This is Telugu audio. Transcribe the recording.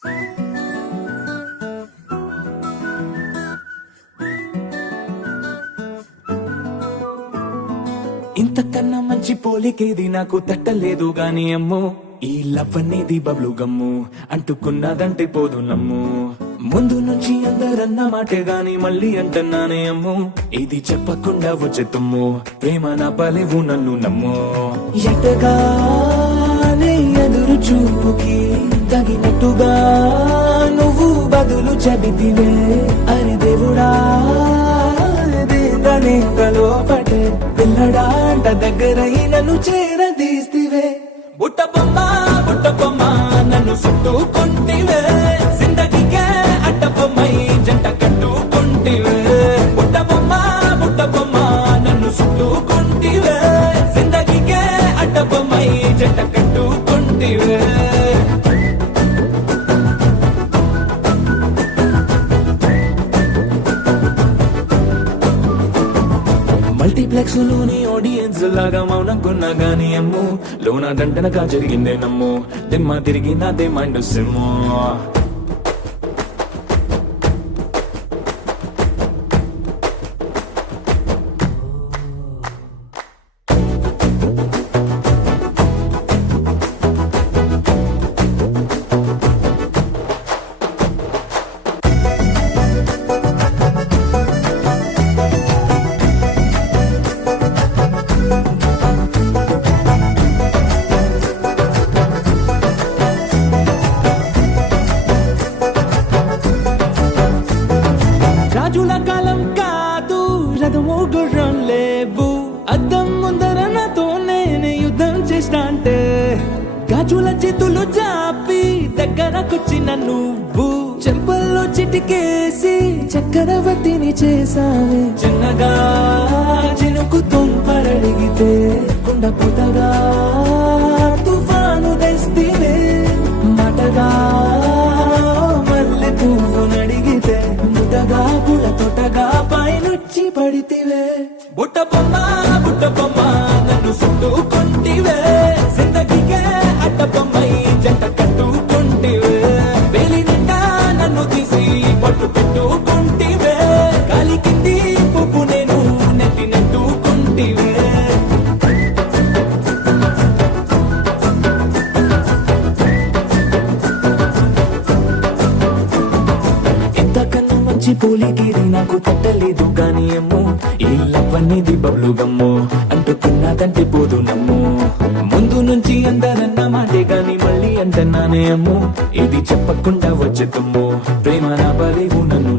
ఇంతకన్నా మంచి పోలికేది నాకు తట్టలేదు గాని అమ్మో, ఈ లవ్ అనేది బబ్లు గమ్ము, అంటుకున్నదంటే పోదు నమ్ము. ముందు నుంచి అందరన్న మాటే గాని మళ్ళీ అంటున్నానే అమ్ము, ఇది చెప్పకుండా వచ్చే తుమ్ము, ప్రేమ నా పలేవు నన్ను నమ్ము. ఎటగానే ఎదురు చూపుకి తగినట్టుగా నువ్వు బదులు చెబితివే, అరి దేవుడా లోపటే పిల్లడాంట దగ్గరై నన్ను చేరదీస్తివే. బుట్ట బొమ్మ నన్ను చుట్టుకుంటివే, జిందగీకే అడ్డ బొమ్మై జంట కట్టుకుంటివే. బుట్ట బొమ్మ నన్ను చుట్టుకుంటివే, జిందగీకే అడ్డ బొమ్మై జంట కట్టుకుంటివే. మల్టీప్లెక్స్ లోని ఆడియన్స్ లాగా మౌనంకున్నా గానీ అమ్ము, లోన దండనగా జరిగిందే నమ్ము, దిమ్మ తిరిగి నాదే మైండ్ సిమ్ము. రాజుల కాలం కాదు, రథము గుర్రం లేవు, అద్దం ముందర నాతో నేనే యుద్ధం చేస్తా అంటే, గాజుల చేతులు జాపి దగ్గరకొచ్చిన నువ్వు, చెంపల్లో చిటికేసి చక్రవర్తిని చేసావే. చిన్నగా చినుకు తుంపరడిగితే కుండ పుటగా తుఫాను తెస్తివే, మాటగా మల్లె పువ్వు నడిగితే ముదగా పుల తొటగా పైనొచ్చి పడితివే. బుట్ట బొమ్మ నన్ను చుట్టుకుంటివే, జిందగీకే అడ్డ బొమ్మై జంట కట్టుకుంటివే. వేలి నిండా నన్ను తీసి పట్టు పెట్టుకుంటివే, కాలి కింది పువ్వు నేను నెట్టి నెట్టుకుంటివే. ఇంతకన్నా మంచి పోలికేది నాకు తట్టలేదు గాని అమ్ము, ఈ లవ్ అనేది బబ్లు గమ్ము, అంటుకున్నదంటే పోదు నమ్ము. ముందు నుంచి అందరన్న మాటే గాని మళ్ళీ అంటున్నానే అమ్ము, ఇది చెప్పకుండా వచ్చే తుమ్ము, ప్రేమ నా పలేవు నన్ను